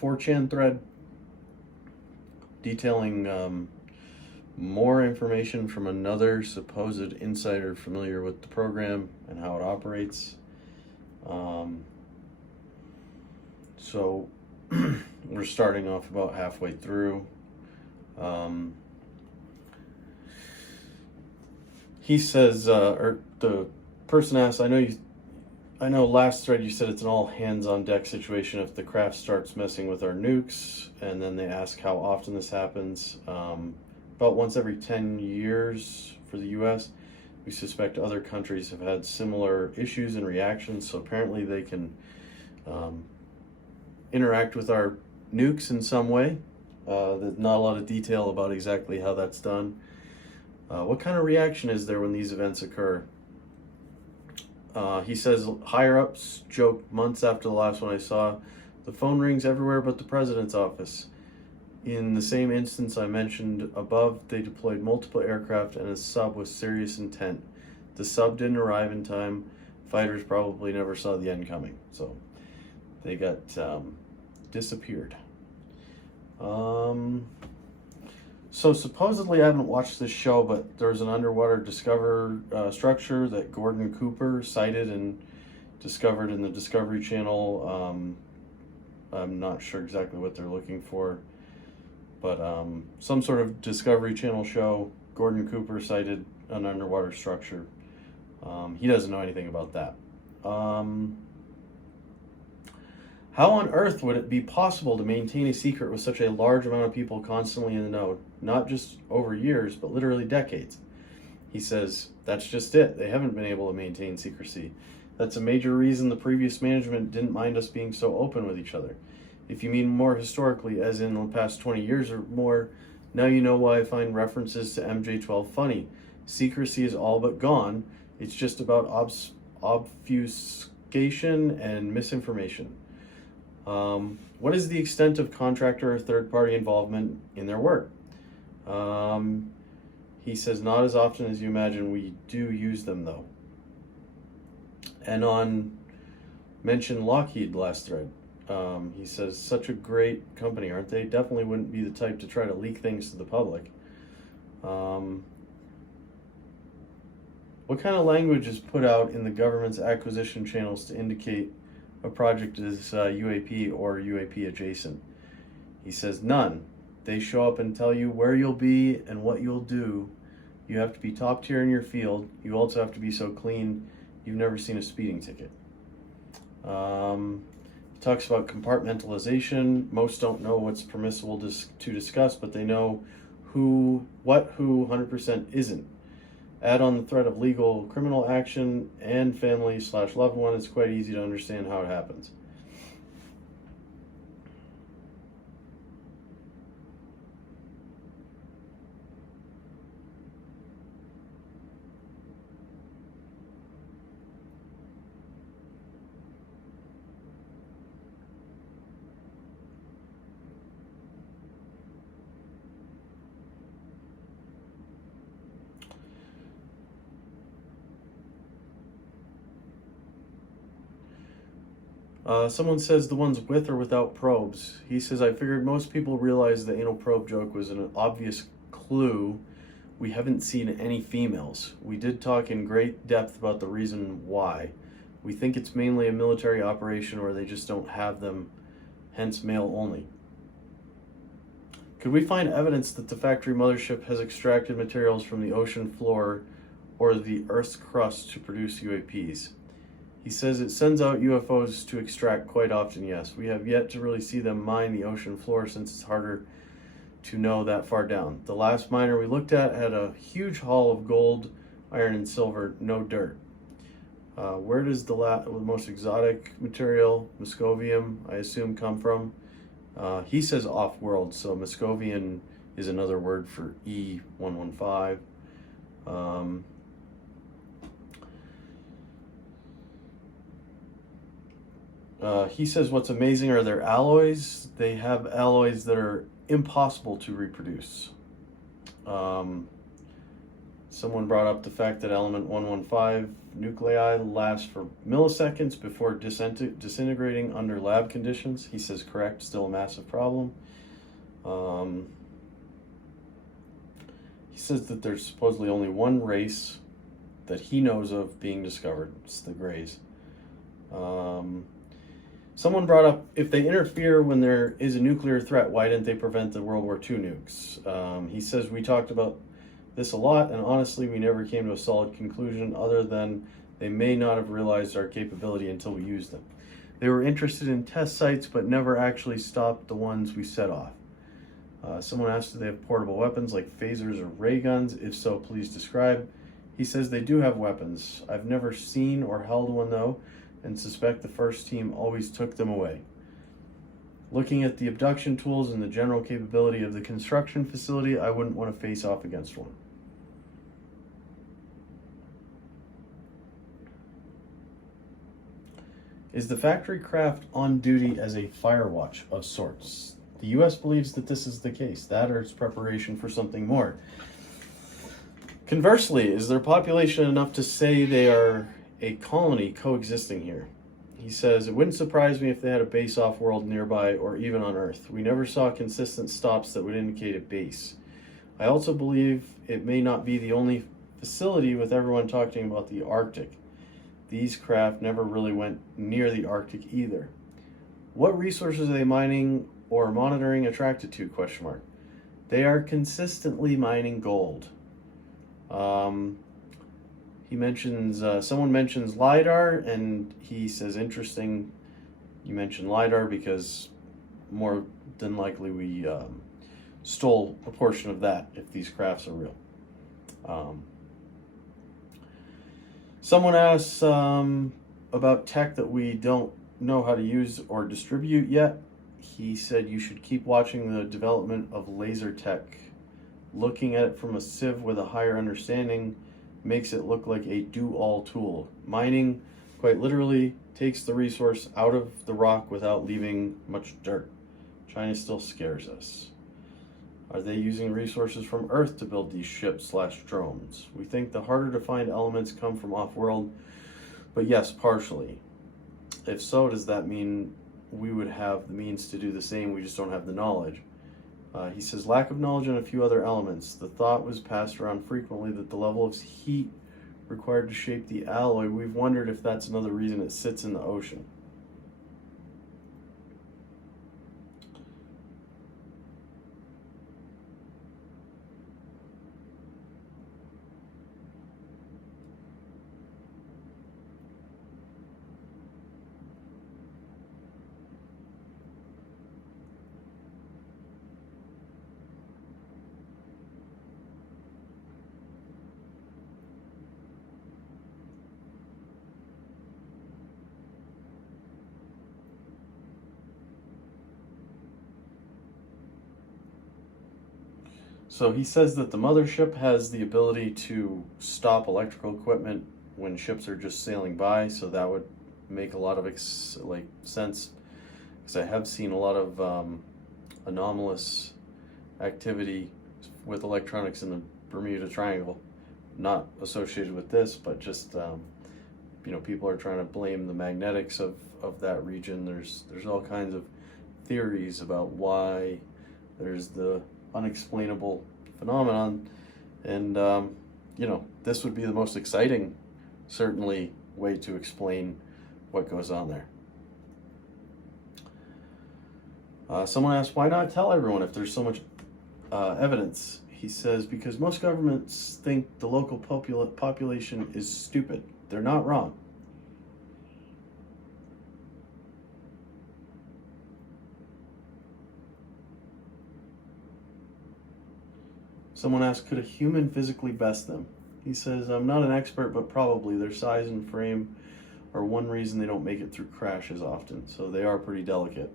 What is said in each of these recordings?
4chan thread detailing more information from another supposed insider familiar with the program and how it operates. So we're starting off about halfway through. He says, or the person asks, I know last thread you said it's an all hands on deck situation if the craft starts messing with our nukes, and then they ask how often this happens. About once every 10 years for the US. We suspect other countries have had similar issues and reactions, so apparently they can interact with our nukes in some way. There's not a lot of detail about exactly how that's done. What kind of reaction is there when these events occur? He says higher-ups joked months after the last one I saw, the phone rings everywhere but the president's office. In the same instance I mentioned above, they deployed multiple aircraft and a sub with serious intent. The sub didn't arrive in time. Fighters probably never saw the end coming. So they got disappeared. So supposedly, I haven't watched this show, but there's an underwater structure that Gordon Cooper sighted and discovered in the Discovery Channel. I'm not sure exactly what they're looking for, but some sort of Discovery Channel show. Gordon Cooper sighted an underwater structure. He doesn't know anything about that. How on earth would it be possible to maintain a secret with such a large amount of people constantly in the know? Not just over years, but literally decades. He says, that's just it. They haven't been able to maintain secrecy. That's a major reason the previous management didn't mind us being so open with each other. If you mean more historically, as in the past 20 years or more, now you know why I find references to MJ-12 funny. Secrecy is all but gone. It's just about obfuscation and misinformation. What is the extent of contractor or third-party involvement in their work? He says, not as often as you imagine. We do use them, though. And on mentioned Lockheed last thread, he says, such a great company, aren't they? Definitely wouldn't be the type to try to leak things to the public. What kind of language is put out in the government's acquisition channels to indicate a project is UAP or UAP adjacent? He says none. They show up and tell you where you'll be and what you'll do. You have to be top tier in your field. You also have to be so clean you've never seen a speeding ticket. He talks about compartmentalization. Most don't know what's permissible to discuss, but they know who 100% isn't. Add on the threat of legal criminal action and family/loved one, it's quite easy to understand how it happens. Someone says the ones with or without probes. He says, I figured most people realize the anal probe joke was an obvious clue. We haven't seen any females. We did talk in great depth about the reason why. We think it's mainly a military operation or they just don't have them, hence male only. Could we find evidence that the factory mothership has extracted materials from the ocean floor or the Earth's crust to produce UAPs? He says it sends out UFOs to extract quite often, yes. We have yet to really see them mine the ocean floor since it's harder to know that far down. The last miner we looked at had a huge haul of gold, iron, and silver, no dirt. Where does the most exotic material, Muscovium, I assume, come from? He says off-world, so Muscovian is another word for E115. He says what's amazing are their alloys. They have alloys that are impossible to reproduce. Someone brought up the fact that element 115 nuclei last for milliseconds before disintegrating under lab conditions. He says correct, still a massive problem. He says that there's supposedly only one race that he knows of being discovered. It's the Greys. Someone brought up, if they interfere when there is a nuclear threat, why didn't they prevent the World War II nukes? He says we talked about this a lot, and honestly, we never came to a solid conclusion other than they may not have realized our capability until we used them. They were interested in test sites, but never actually stopped the ones we set off. Someone asked if they have portable weapons like phasers or ray guns. If so, please describe. He says they do have weapons. I've never seen or held one though, and suspect the first team always took them away. Looking at the abduction tools and the general capability of the construction facility, I wouldn't want to face off against one. Is the factory craft on duty as a fire watch of sorts? The U.S. believes that this is the case, that or its preparation for something more. Conversely, is their population enough to say they are a colony coexisting here? He says, it wouldn't surprise me if they had a base off-world nearby or even on Earth. We never saw consistent stops that would indicate a base. I also believe it may not be the only facility with everyone talking about the Arctic. These craft never really went near the Arctic either. What resources are they mining or monitoring attracted to? ? They are consistently mining gold. He mentions, someone mentions LiDAR, and he says, interesting, you mentioned LiDAR because more than likely we stole a portion of that if these crafts are real. Someone asks about tech that we don't know how to use or distribute yet. He said you should keep watching the development of laser tech. Looking at it from a sieve with a higher understanding makes it look like a do-all tool. Mining, quite literally, takes the resource out of the rock without leaving much dirt. China still scares us. Are they using resources from Earth to build these ships/drones? We think the harder to find elements come from off-world, but yes, partially. If so, does that mean we would have the means to do the same, we just don't have the knowledge? He says, lack of knowledge on a few other elements. The thought was passed around frequently that the level of heat required to shape the alloy, we've wondered if that's another reason it sits in the ocean. So he says that the mothership has the ability to stop electrical equipment when ships are just sailing by, so that would make a lot of sense, because I have seen a lot of anomalous activity with electronics in the Bermuda Triangle, not associated with this, but just people are trying to blame the magnetics of that region. There's all kinds of theories about why there's the unexplainable phenomenon, and this would be the most exciting, certainly, way to explain what goes on there. Someone asked, why not tell everyone if there's so much evidence? He says, because most governments think the local population is stupid. They're not wrong. Someone asked, could a human physically best them? He says, I'm not an expert, but probably their size and frame are one reason they don't make it through crashes often, so they are pretty delicate.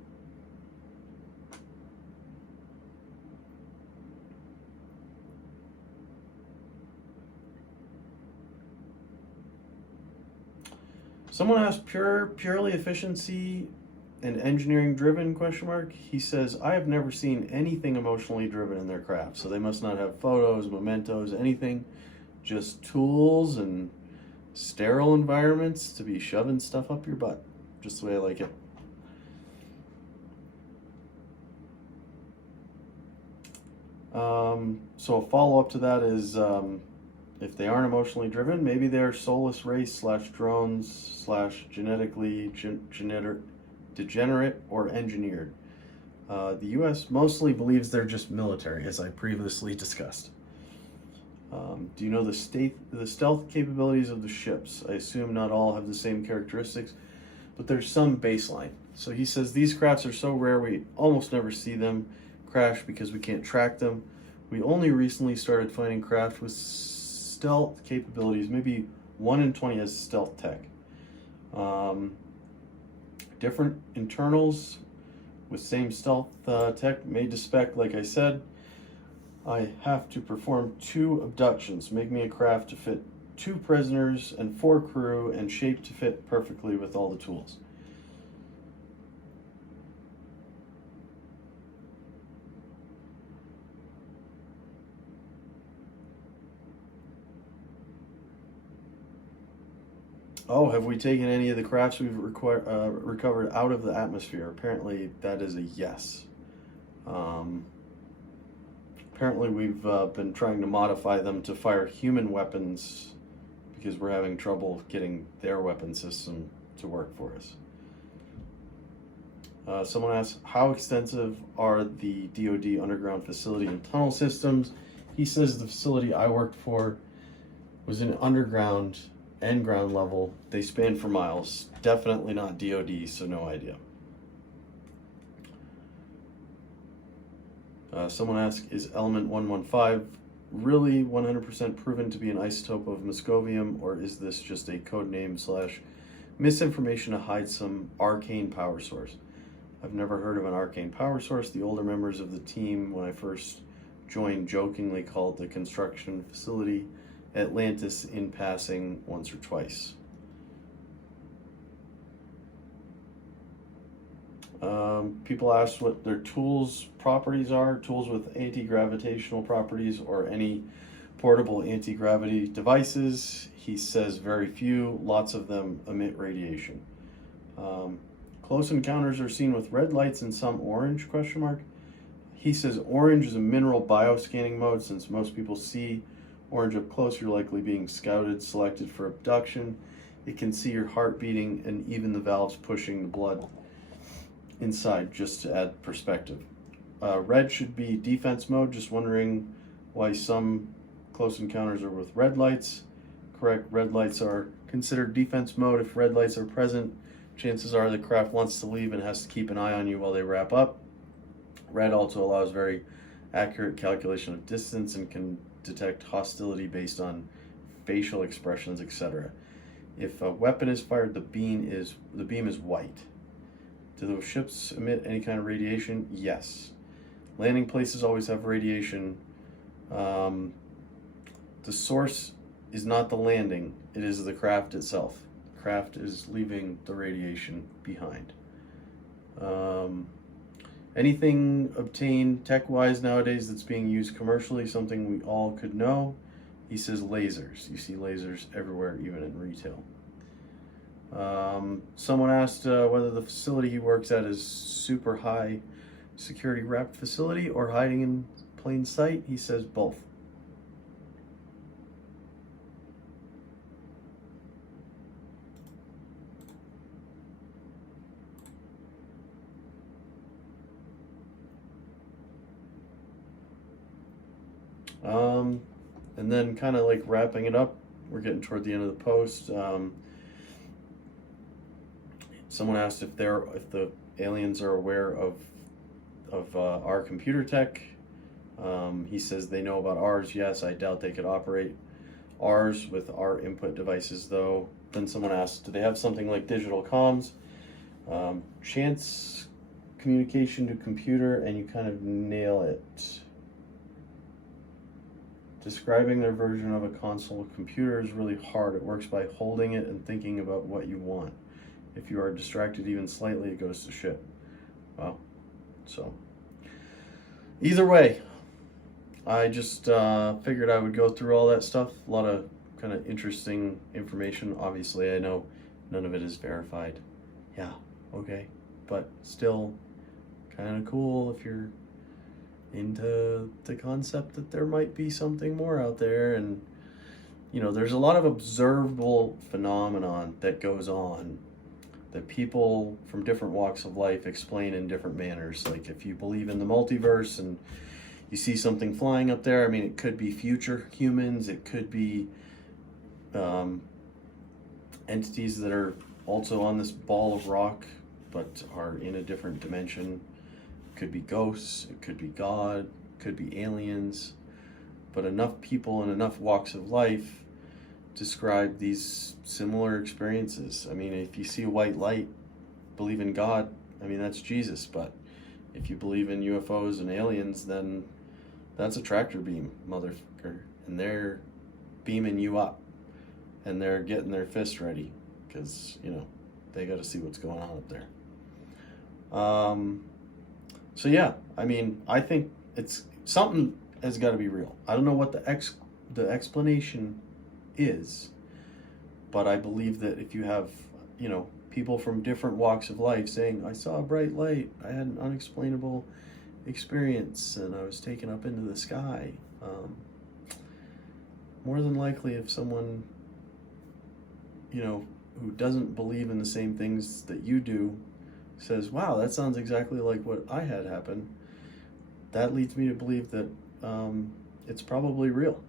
Someone asked, purely efficiency and engineering driven ? He says, I have never seen anything emotionally driven in their craft, so they must not have photos, mementos, anything just tools and sterile environments to be shoving stuff up your butt. Just the way I like it. So a follow-up to that is, if they aren't emotionally driven, maybe they're soulless race / drones / genetically degenerate or engineered. The U.S. mostly believes they're just military, as I previously discussed. Do you know the stealth capabilities of the ships? I assume not all have the same characteristics, but there's some baseline. So he says these crafts are so rare we almost never see them crash because we can't track them. We only recently started finding craft with stealth capabilities. Maybe 1 in 20 has stealth tech. Different internals with same stealth tech made to spec. Like I said, I have to perform 2 abductions, make me a craft to fit 2 prisoners and 4 crew, and shaped to fit perfectly with all the tools. Oh, have we taken any of the crafts we've recovered out of the atmosphere? Apparently that is a yes. Apparently we've been trying to modify them to fire human weapons because we're having trouble getting their weapon system to work for us. Someone asked, how extensive are the DoD underground facility and tunnel systems? He says the facility I worked for was in underground and ground level. They span for miles. Definitely not DoD, so no idea. Someone asked, is element 115 really 100% proven to be an isotope of moscovium, or is this just a code name / misinformation to hide some arcane power source? I've never heard of an arcane power source. The older members of the team, when I first joined, jokingly called the construction facility Atlantis in passing once or twice. People asked what their tools properties are. Tools with anti-gravitational properties or any portable anti-gravity devices. He says very few. Lots of them emit radiation. Close encounters are seen with red lights and some orange, ? He says orange is a mineral bioscanning mode. Since most people see orange up close, you're likely being scouted, selected for abduction. It can see your heart beating and even the valves pushing the blood inside, just to add perspective. Red should be defense mode. Just wondering why some close encounters are with red lights. Correct, red lights are considered defense mode. If red lights are present, chances are the craft wants to leave and has to keep an eye on you while they wrap up. Red also allows very accurate calculation of distance and can detect hostility based on facial expressions, etc. If a weapon is fired, the beam is white. Do those ships emit any kind of radiation? Yes. Landing places always have radiation. The source is not the landing, it is the craft itself. The craft is leaving the radiation behind. Anything obtained tech-wise nowadays that's being used commercially, something we all could know? He says lasers. You see lasers everywhere, even in retail. Someone asked whether the facility he works at is super high security wrapped facility or hiding in plain sight. He says both. And then kind of like wrapping it up, we're getting toward the end of the post. Someone asked if the aliens are aware of our computer tech. He says they know about ours. Yes, I doubt they could operate ours with our input devices though. Then someone asked, do they have something like digital comms? Chance communication to computer, and you kind of nail it. Describing their version of a console computer is really hard. It works by holding it and thinking about what you want. If you are distracted even slightly, it goes to shit. Well, so either way, I just figured I would go through all that stuff. A lot of kind of interesting information. Obviously, I know none of it is verified. Yeah, okay. But still kind of cool if you're into the concept that there might be something more out there. And, there's a lot of observable phenomenon that goes on that people from different walks of life explain in different manners. Like if you believe in the multiverse and you see something flying up there, I mean, it could be future humans, it could be entities that are also on this ball of rock but are in a different dimension. It could be ghosts, it could be God, it could be aliens. But enough people in enough walks of life describe these similar experiences. I mean, if you see a white light, believe in God, I mean, that's Jesus. But if you believe in UFOs and aliens, then that's a tractor beam, motherfucker. And they're beaming you up. And they're getting their fist ready. Because, they got to see what's going on up there. So yeah, I mean, I think it's something has got to be real. I don't know what the explanation is, but I believe that if you have, people from different walks of life saying, I saw a bright light, I had an unexplainable experience, and I was taken up into the sky. More than likely, if someone, who doesn't believe in the same things that you do says, wow, that sounds exactly like what I had happen, that leads me to believe that it's probably real.